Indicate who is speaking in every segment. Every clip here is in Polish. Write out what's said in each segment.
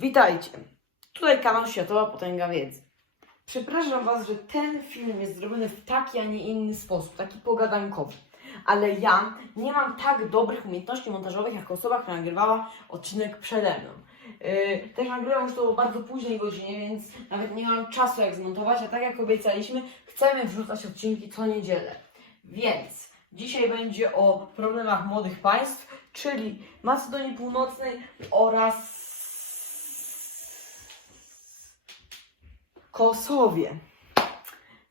Speaker 1: Witajcie. Tutaj kanał Światowa Potęga Wiedzy. Przepraszam Was, że ten film jest zrobiony w taki, a nie inny sposób, taki pogadankowy. Ale ja nie mam tak dobrych umiejętności montażowych jak osoba, która nagrywała odcinek przede mną. Yy, też nagrywam już to o bardzo późnej godzinie, więc nawet nie mam czasu jak zmontować, a tak jak obiecaliśmy, chcemy wrzucać odcinki co niedzielę. Więc dzisiaj będzie o problemach młodych państw, czyli Macedonii Północnej oraz Kosowie.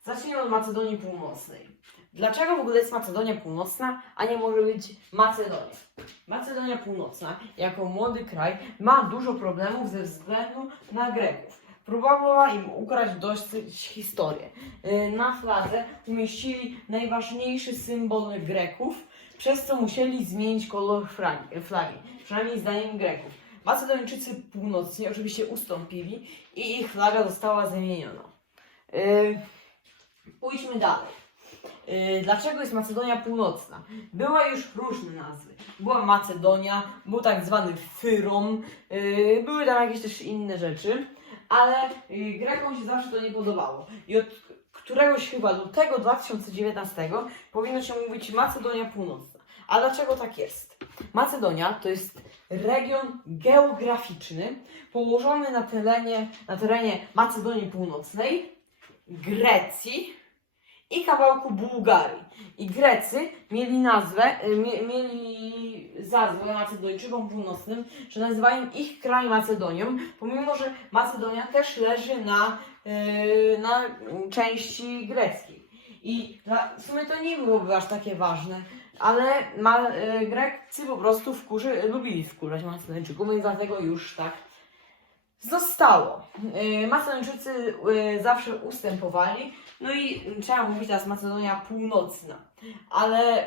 Speaker 1: Zacznijmy od Macedonii Północnej. Dlaczego w ogóle jest Macedonia Północna, a nie może być Macedonia? Macedonia Północna, jako młody kraj, ma dużo problemów ze względu na Greków. Próbowała im ukraść dosyć historię. Yy, Na fladze umieścili najważniejszy symbol Greków, przez co musieli zmienić kolor flagi, flagi przynajmniej zdaniem Greków. Macedończycy północni oczywiście ustąpili i ich flaga została zmieniona. Yy, pójdźmy dalej. Yy, dlaczego jest Macedonia Północna? Były już różne nazwy. Była Macedonia, był tak zwany Fyrom, yy, były tam jakieś też inne rzeczy, ale Grekom się zawsze to nie podobało. I od któregoś chyba lutego 2019 powinno się mówić Macedonia Północna. A dlaczego tak jest? Macedonia to jest region geograficzny położony na terenie, na terenie Macedonii Północnej, Grecji i kawałku Bułgarii. I Grecy mieli nazwę, mie, mieli złe Macedończykom Północnym, że nazywają ich kraj Macedonią, pomimo że Macedonia też leży na, yy, na części greckiej. I w sumie to nie byłoby aż takie ważne, ale ma, y, Grecy po prostu wkurzy, lubili wkurzać Macedończyków, więc dlatego już tak zostało. Y, Macedończycy y, zawsze ustępowali, no i trzeba mówić teraz Macedonia Północna. Ale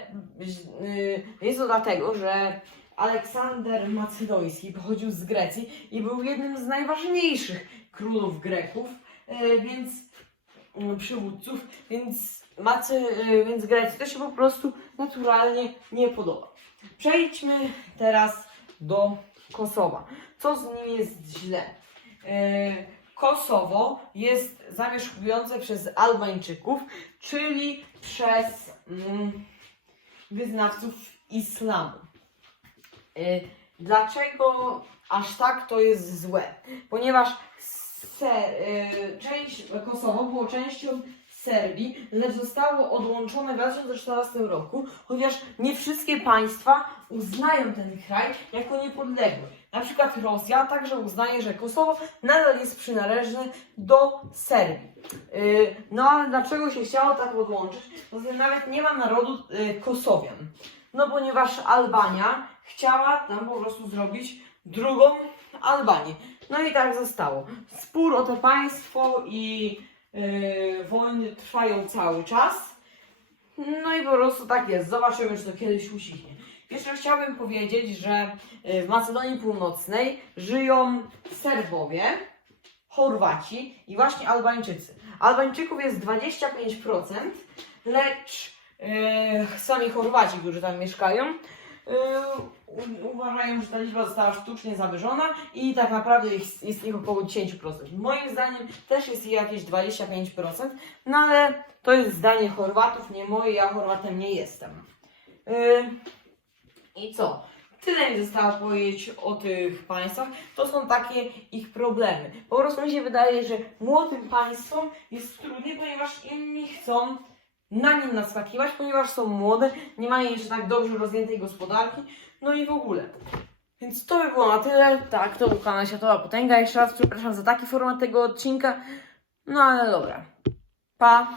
Speaker 1: y, jest to dlatego, że Aleksander Macedoński pochodził z Grecji i był jednym z najważniejszych królów Greków, y, więc przywódców, więc, Macy, y, więc Grecji to się po prostu naturalnie nie podoba. Przejdźmy teraz do Kosowa. Co z nim jest źle? Yy, Kosowo jest zamieszkujące przez Albańczyków, czyli przez mm, wyznawców islamu. Dlaczego aż tak to jest złe? Ponieważ se, yy, część Kosowo było częścią Serbii, lecz zostało odłączone w 2014 roku, chociaż nie wszystkie państwa uznają ten kraj jako niepodległy. Na przykład Rosja także uznaje, że Kosowo nadal jest przynależne do Serbii. Yy, no ale dlaczego się chciało tak odłączyć? To nawet nie ma narodu yy, Kosowian. No ponieważ Albania chciała tam po prostu zrobić drugą Albanię. No i tak zostało. Spór o to państwo i yy, wojny trwają cały czas. No i po prostu tak jest. Zobaczymy, czy to kiedyś ucichnie. Jeszcze chciałbym powiedzieć, że y, w Macedonii Północnej żyją Serbowie, Chorwaci i właśnie Albańczycy. Albańczyków jest 25%, lecz yy, sami Chorwaci, którzy tam mieszkają, yy, uważają, że ta liczba została sztucznie zawyżona i tak naprawdę jest, jest ich około 10%. Moim zdaniem też jest ich jakieś 25%, no ale to jest zdanie Chorwatów, nie moje, ja Chorwatem nie jestem. Yy, I co? Tyle mi zostało powiedzieć o tych państwach. To są takie ich problemy. Po prostu mi się wydaje, że młodym państwom jest trudniej, ponieważ inni chcą na nim naskakiwać, ponieważ są młode, nie mają jeszcze tak dobrze rozwiniętej gospodarki, no i w ogóle. Więc to by było na tyle. Tak, to był kanał Światowa Potęga. Jeszcze raz przepraszam za taki format tego odcinka. No ale dobra. Pa!